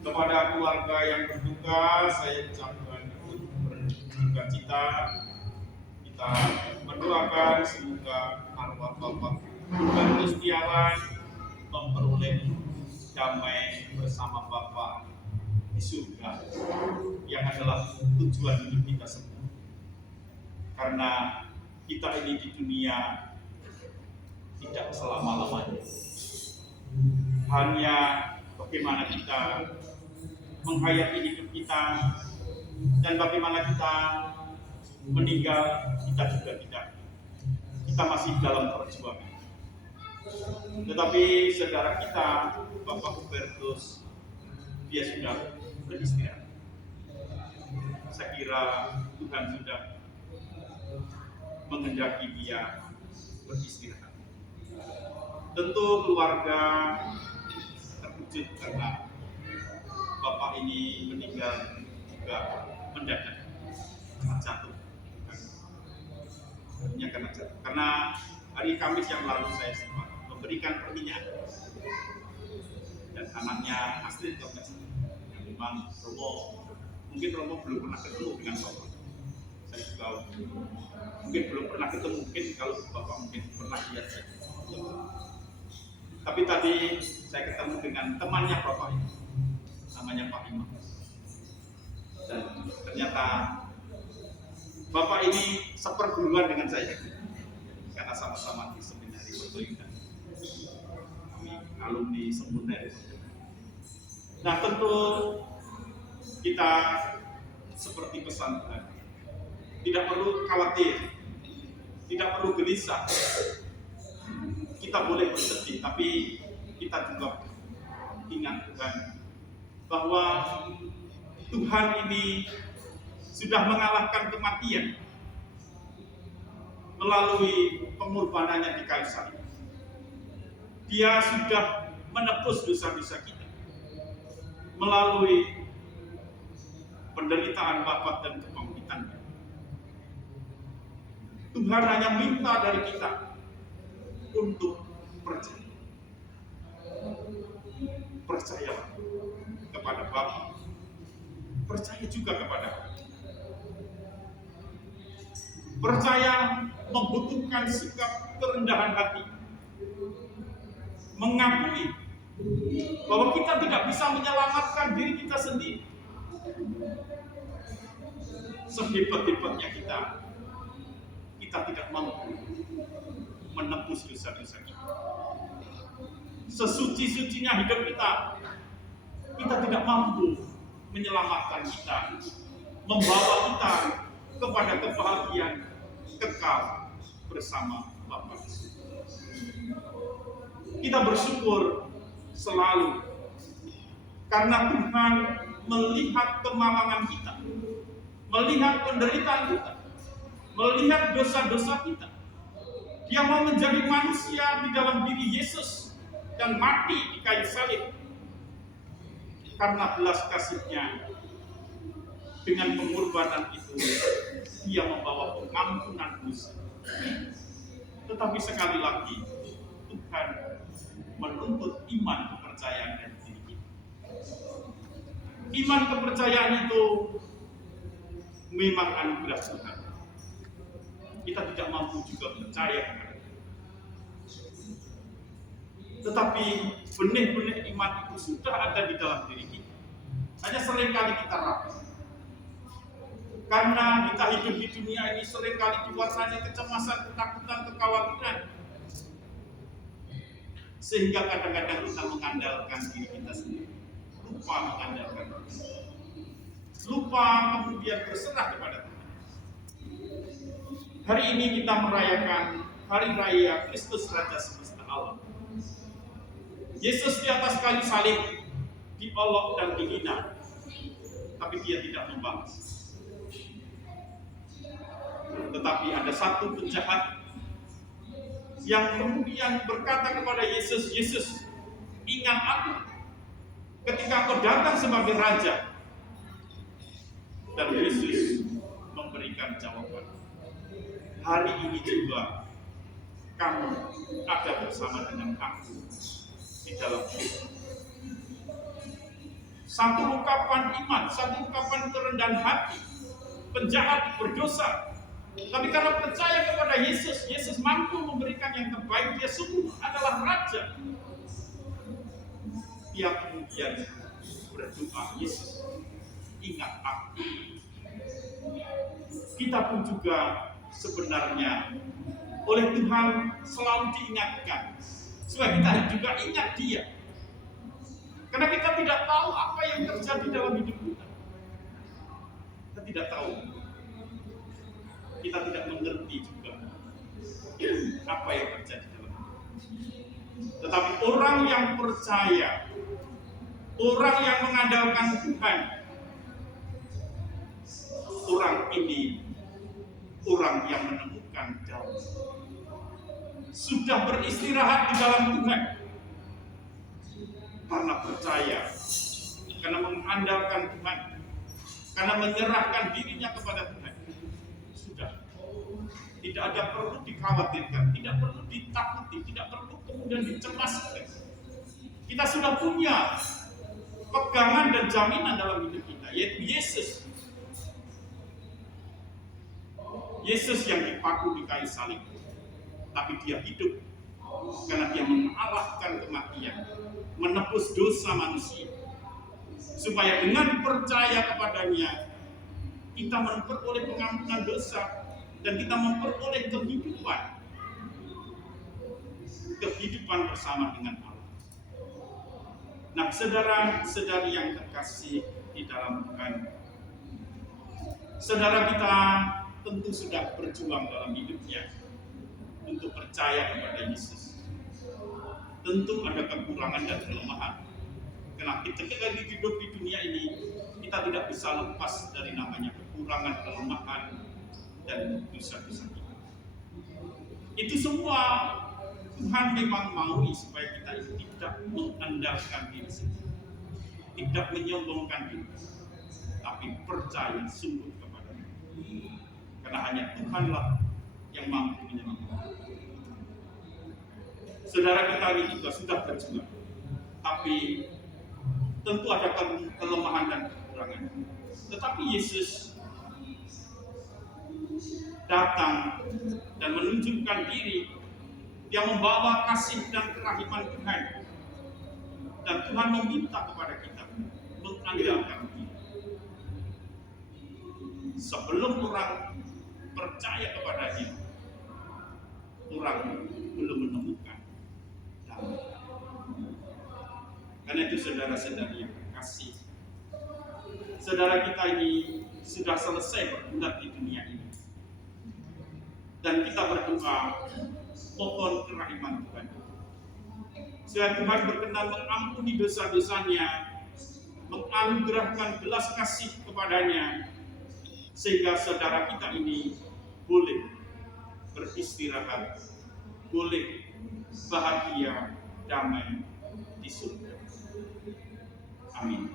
Kepada keluarga yang berduka, saya ucapkan berduka cita. Kita mendoakan semoga arwah Bapak Hubertus Setiawan memperoleh damai bersama Bapak di surga, yang adalah tujuan hidup kita semua. Karena kita ini di dunia tidak selama-lamanya. Hanya bagaimana kita menghayati hidup kita dan bagaimana kita meninggal, kita juga tidak. Kita masih dalam perjuangan. Tetapi saudara kita, Bapak Hubertus, dia sudah beristirahat. Saya kira Tuhan sudah menghendaki dia beristirahat. Tentu keluarga terkejut karena Bapak ini meninggal juga mendadak karena jatuh. Karena hari Kamis yang lalu saya sempat memberikan perminyakan dan anaknya Astrid Torres yang memang Romo belum pernah ketemu dengan Bapak. Saya juga mungkin belum pernah ketemu, mungkin kalau Bapak mungkin pernah lihat saya. Tapi tadi saya ketemu dengan temannya Bapak ini, namanya Pak Imam. Dan ternyata Bapak ini seperguruan dengan saya, karena sama-sama di seminari Pertoyudan. Kami alumni seminari. Nah, tentu kita seperti pesan Tuhan, tidak perlu khawatir, tidak perlu gelisah. Kita boleh bersedih, tapi kita juga ingat Tuhan bahwa Tuhan ini sudah mengalahkan kematian melalui pengorbanannya di kayu salib. Dia sudah menebus dosa-dosa kita melalui penderitaan wafat dan kebangkitannya. Tuhan hanya minta dari kita untuk percaya. Percayalah kepada Bapa. Percaya juga kepada Allah. Percaya membutuhkan sikap kerendahan hati. Mengakui bahwa kita tidak bisa menyelamatkan diri kita sendiri. Sehebat-hebatnya kita tidak mampu menebus dosa-dosa kita. Sesuci-sucinya hidup kita tidak mampu menyelamatkan kita, membawa kita kepada kebahagiaan kekal bersama Bapa. Kita bersyukur selalu karena Tuhan melihat kemalangan kita, melihat penderitaan kita, melihat dosa-dosa kita. Dia mau menjadi manusia di dalam diri Yesus dan mati di kayu salib. Karena belas kasih-Nya, dengan pengorbanan itu, Dia membawa pengampunan dosa. Tetapi sekali lagi, Tuhan menuntut iman kepercayaan dari diri kita. Iman kepercayaan itu memang anugerah Tuhan. Kita tidak mampu juga percaya kepada Tuhan. Tetapi benih-benih iman itu sudah ada di dalam diri kita. Hanya seringkali kita ragu. Karena kita hidup di dunia ini seringkali diwarnai kecemasan, ketakutan, kekhawatiran. Sehingga kadang-kadang kita mengandalkan diri kita sendiri. Lupa mengandalkan Tuhan. Lupa kemudian berserah kepada Tuhan. Hari ini kita merayakan Hari Raya Kristus Raja Semesta Alam. Yesus di atas kayu salib diolok dan dihina, tapi Dia tidak membalas. Tetapi ada satu penjahat yang kemudian berkata kepada Yesus, "Yesus, ingat aku ketika Kau datang sebagai Raja." Dan Yesus memberikan jawaban, "Hari ini juga kamu ada bersama dengan aku di dalam hidup. Satu ungkapan iman, satu ungkapan kerendahan hati. Penjahat berdosa, tapi karena percaya kepada Yesus, Yesus mampu memberikan yang terbaik. Dia sungguh adalah Raja. Dia kemudian berdoa, Yesus, ingat aku. Kita pun juga sebenarnya oleh Tuhan selalu diingatkan supaya kita juga ingat Dia. Karena kita tidak tahu apa yang terjadi dalam hidup kita. Kita tidak tahu. Kita tidak mengerti juga apa yang terjadi dalam hidup. Tetapi orang yang percaya, orang yang mengandalkan Tuhan, orang ini orang yang menemukan damai. Sudah beristirahat di dalam Tuhan. Karena percaya, karena mengandalkan Tuhan, karena menyerahkan dirinya kepada Tuhan. Sudah. Tidak ada perlu dikhawatirkan, tidak perlu ditakuti, tidak perlu kemudian dicemaskan. Kita sudah punya pegangan dan jaminan dalam hidup kita, yaitu Yesus. Yesus yang dipaku di kayu salib, tapi dia hidup karena dia mengalahkan kematian, menebus dosa manusia, supaya dengan percaya kepadanya kita memperoleh pengampunan dosa dan kita memperoleh kehidupan bersama dengan Allah. Nah, saudara-saudari yang terkasih di dalam Tuhan, saudara kita tentu sudah berjuang dalam hidupnya untuk percaya kepada Yesus. Tentu ada kekurangan dan kelemahan. Karena ketika hidup di dunia ini, kita tidak bisa lepas dari namanya kekurangan, kelemahan, dan dosa-dosa kita. Itu semua Tuhan memang mau supaya kita tidak mengandalkan diri sendiri, tidak menyombongkan diri, tapi percaya sungguh kepada-Nya. Karena hanya Tuhanlah yang mampu menyelamatkan. Saudara kita ini juga sudah berjuang, tapi tentu ada kelemahan dan kekurangan. Tetapi Yesus datang dan menunjukkan diri. Dia membawa kasih dan kerahiman Tuhan. Dan Tuhan meminta kepada kita mengandalkan Dia. Sebelum orang percaya kepada-Nya, orang belum menemukan damai. Karena itu saudara-saudari yang terkasih, saudara kita ini sudah selesai bergulat di dunia ini. Dan kita berdoa, mohon kerahiman Tuhan. Supaya Tuhan berkenan mengampuni dosa-dosanya, menganugerahkan belas kasih kepadanya, sehingga saudara kita ini boleh beristirahat, boleh bahagia, damai di surga. Amin.